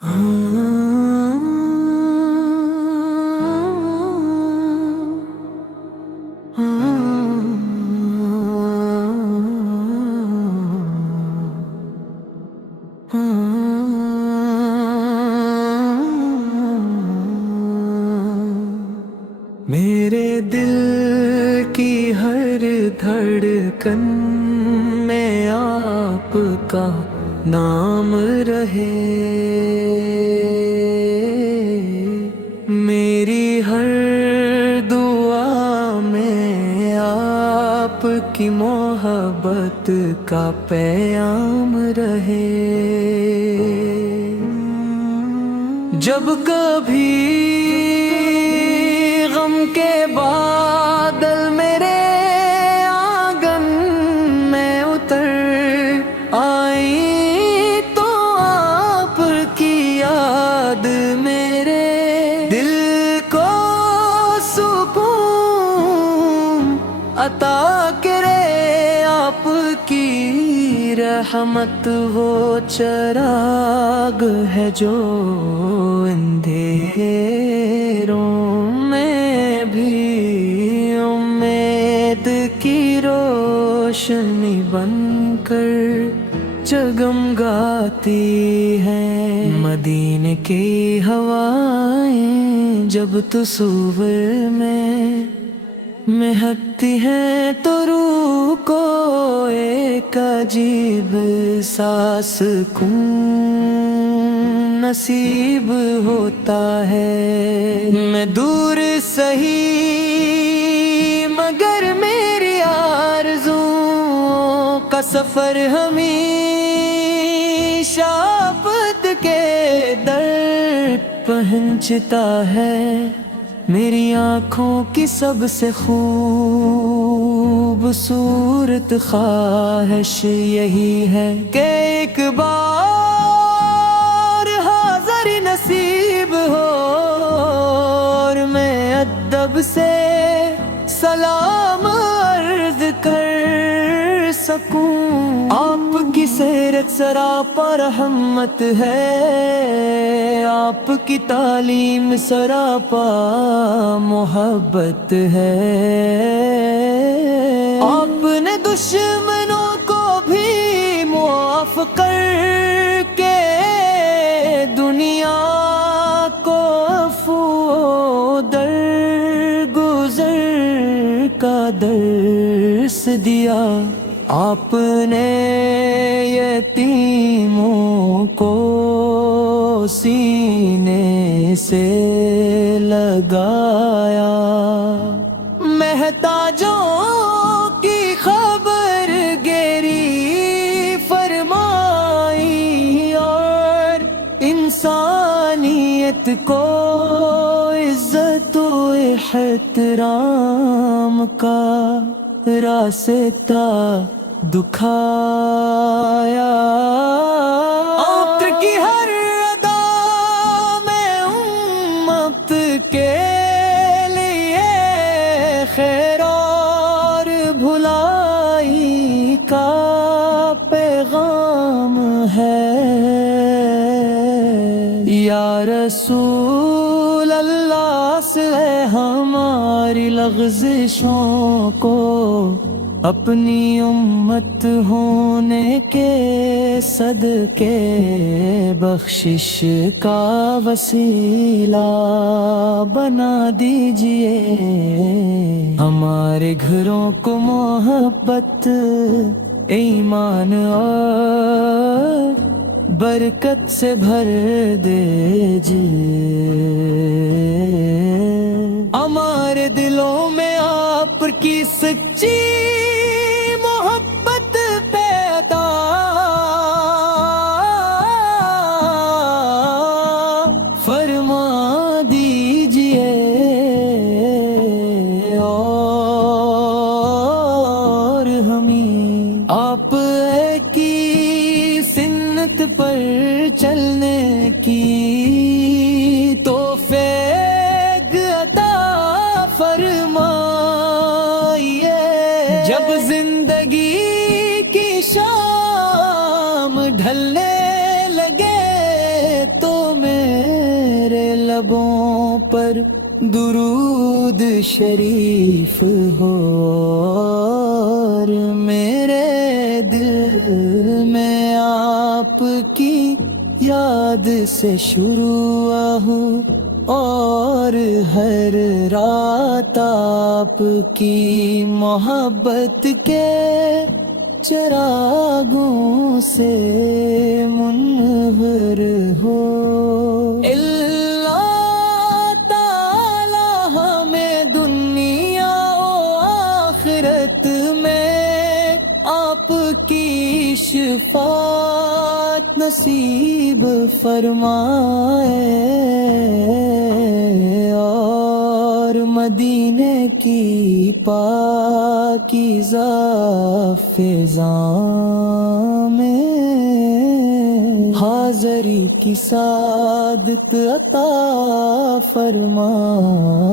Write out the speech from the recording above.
میرے دل کی ہر دھڑکن میں آپ کا نام رہے، میری ہر دعا میں آپ کی محبت کا پیام رہے۔ جب کبھی غم کے بادل میرے آنگن میں اتر آئی تو آپ کی یاد میرے دل کو سکون عطا کرے۔ آپ کی رحمت وہ چراغ ہے جو اندھیروں میں بھی امید کی روشنی بن کر جگمگاتی ہے۔ مدینے کی ہوائیں جب تصور میں مہکتی ہیں تو روح کو ایک عجیب سا سکون نصیب ہوتا ہے۔ میں دور سہی مگر میری آرزوؤں کا سفر ہمیشہ عبد کے در پہنچتا ہے۔ میری آنکھوں کی سب سے خوبصورت خواہش یہی ہے کہ ایک بار حاضری نصیب ہو اور میں ادب سے سلام عرض کر سکوں۔ آپ کی سیرت سراپا رحمت ہے، آپ کی تعلیم سراپا محبت ہے۔ آپ نے دشمنوں کو بھی معاف کر کے دنیا کو عفو درگزر کا درس دیا۔ آپ نے یتیموں کو سینے سے لگایا، محتاجوں کی خبر گیری فرمائی اور انسانیت کو عزت و احترام کا راستہ دکھایا۔ عطر کی ہر ادا میں امت کے لیے خیر اور بھلائی کا پیغام ہے۔ یا رسول اللہ سے ہماری لغزشوں کو اپنی امت ہونے کے صدقے بخشش کا وسیلہ بنا دیجئے۔ ہمارے گھروں کو محبت، ایمان اور برکت سے بھر دیجئے۔ ہمارے دلوں میں آپ کی سچی محبت پیدا فرما دیجئے اور ہمیں آپ کی سنت پر چلنے کی توفیق عطا فرمائیے۔ جب زندگی کی شام ڈھلنے لگے تو پر درود شریف ہو، اور میرے دل میں آپ کی یاد سے شروع ہوں، اور ہر رات آپ کی محبت کے چراغوں سے منور ہو۔ اللہ تعالی ہمیں دنیا و آخرت میں آپ کی شفاعت نصیب فرمائے، اور مدینے کی پاکیزہ فضاؤں میں حاضری کی سعادت عطا فرمائے۔